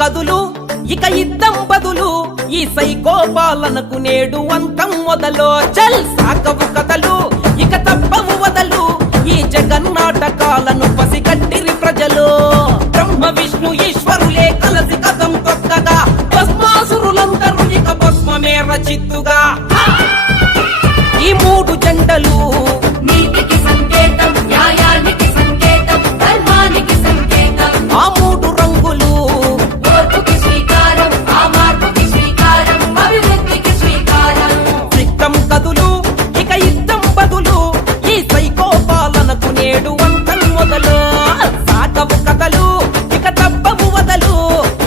కదులు ఇక యుద్ధం బదులు ఈ సైకో పాలనకు నేడు అంతం మొదలు చల్ సాగవు కథలు ఇక తప్పవు వదలు ఈ జగన్నాటకాలను పసిగట్టిరి ప్రజలు బ్రహ్మ విష్ణు ఈశ్వరులే కలసి కథం తొక్కగా భస్మాసురులందరూ ఇక భస్మమే రచిత్తుగా ఈ మూడు జెండలు